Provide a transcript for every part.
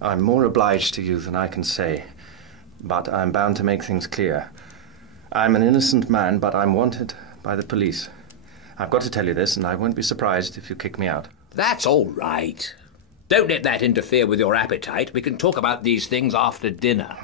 I'm more obliged to you than I can say, but I'm bound to make things clear. I'm an innocent man, but I'm wanted by the police. I've got to tell you this, and I won't be surprised if you kick me out. That's all right. Don't let that interfere with your appetite. We can talk about these things after dinner.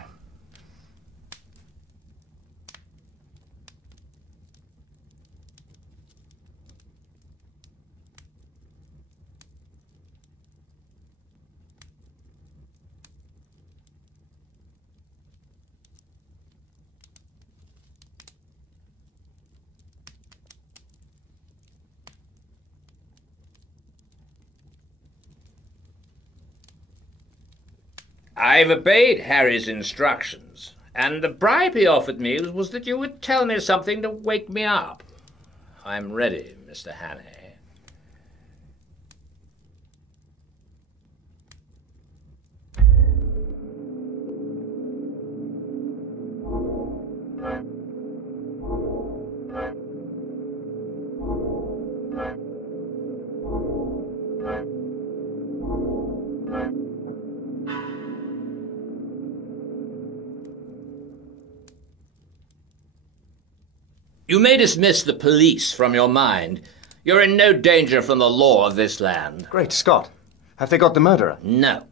I've obeyed Harry's instructions, and the bribe he offered me was that you would tell me something to wake me up. I'm ready, Mr. Hannay. You may dismiss the police from your mind. You're in no danger from the law of this land. Great Scott! Have they got the murderer? No.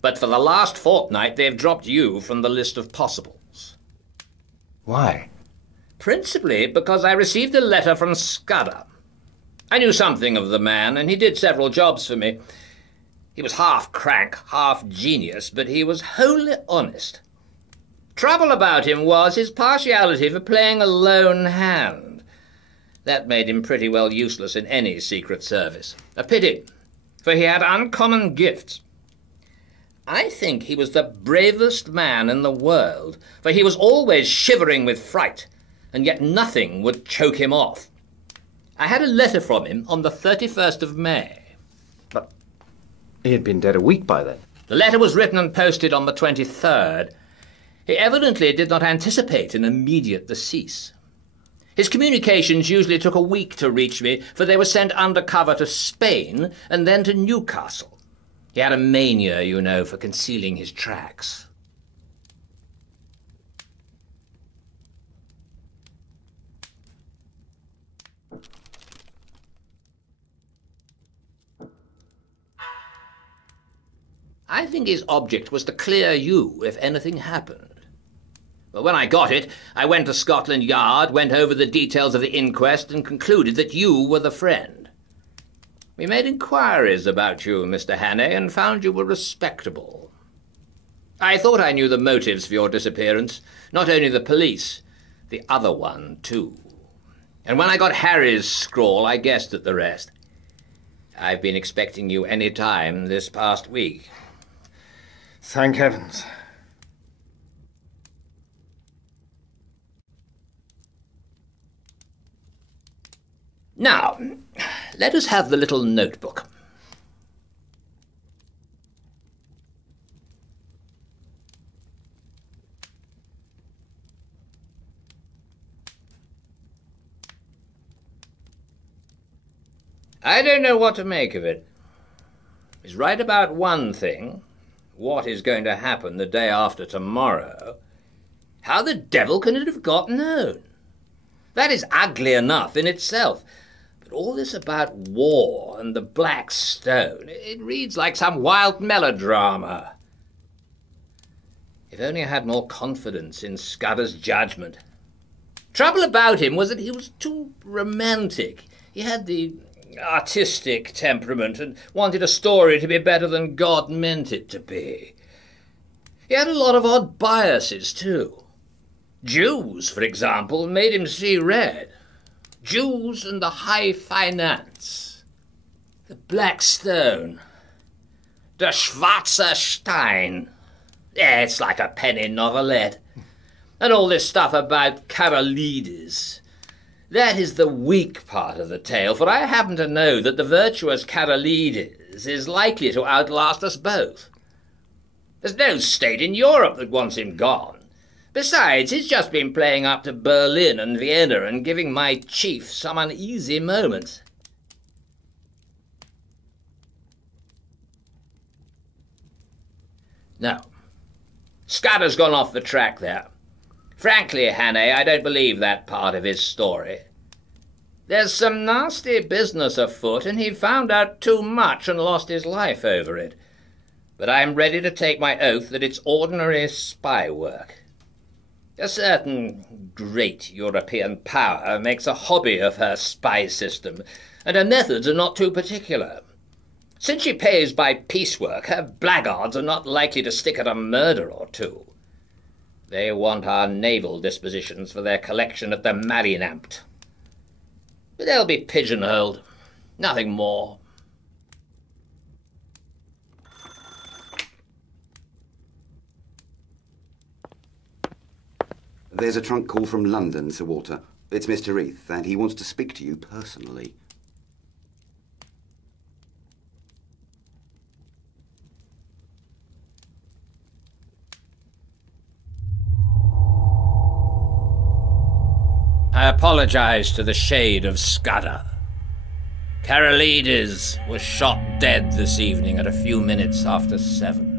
But for the last fortnight, they've dropped you from the list of possibles. Why? Principally because I received a letter from Scudder. I knew something of the man, and he did several jobs for me. He was half crank, half genius, but he was wholly honest. Trouble about him was his partiality for playing a lone hand. That made him pretty well useless in any secret service. A pity, for he had uncommon gifts. I think he was the bravest man in the world, for he was always shivering with fright, and yet nothing would choke him off. I had a letter from him on the 31st of May. But he had been dead a week by then. The letter was written and posted on the 23rd. He evidently did not anticipate an immediate decease. His communications usually took a week to reach me, for they were sent undercover to Spain and then to Newcastle. He had a mania, you know, for concealing his tracks. I think his object was to clear you if anything happened. But when I got it, I went to Scotland Yard, went over the details of the inquest, and concluded that you were the friend. We made inquiries about you, Mr. Hannay, and found you were respectable. I thought I knew the motives for your disappearance, not only the police, the other one, too. And when I got Harry's scrawl, I guessed at the rest. I've been expecting you any time this past week. Thank heavens. Now, let us have the little notebook. I don't know what to make of it. He's right about one thing. What is going to happen the day after tomorrow? How the devil can it have got known? That is ugly enough in itself. But all this about war and the Black Stone, it reads like some wild melodrama. If only I had more confidence in Scudder's judgment. Trouble about him was that he was too romantic. He had the artistic temperament and wanted a story to be better than God meant it to be. He had a lot of odd biases, too. Jews, for example, made him see red. Jews and the high finance. The Black Stone. Der Schwarze Stein. Yeah, it's like a penny novelette. And all this stuff about Karolides. That is the weak part of the tale, for I happen to know that the virtuous Karolides is likely to outlast us both. There's no state in Europe that wants him gone. Besides, he's just been playing up to Berlin and Vienna and giving my chief some uneasy moments. No. Scudder's gone off the track there. Frankly, Hannay, I don't believe that part of his story. There's some nasty business afoot, and he found out too much and lost his life over it. But I'm ready to take my oath that it's ordinary spy work. A certain great European power makes a hobby of her spy system, and her methods are not too particular. Since she pays by piecework, her blackguards are not likely to stick at a murder or two. They want our naval dispositions for their collection at the Marinamt. But they'll be pigeonholed. Nothing more. There's a trunk call from London, Sir Walter. It's Mr. Reith, and he wants to speak to you personally. I apologize to the shade of Scudder. Karolides was shot dead this evening at a few minutes after 7.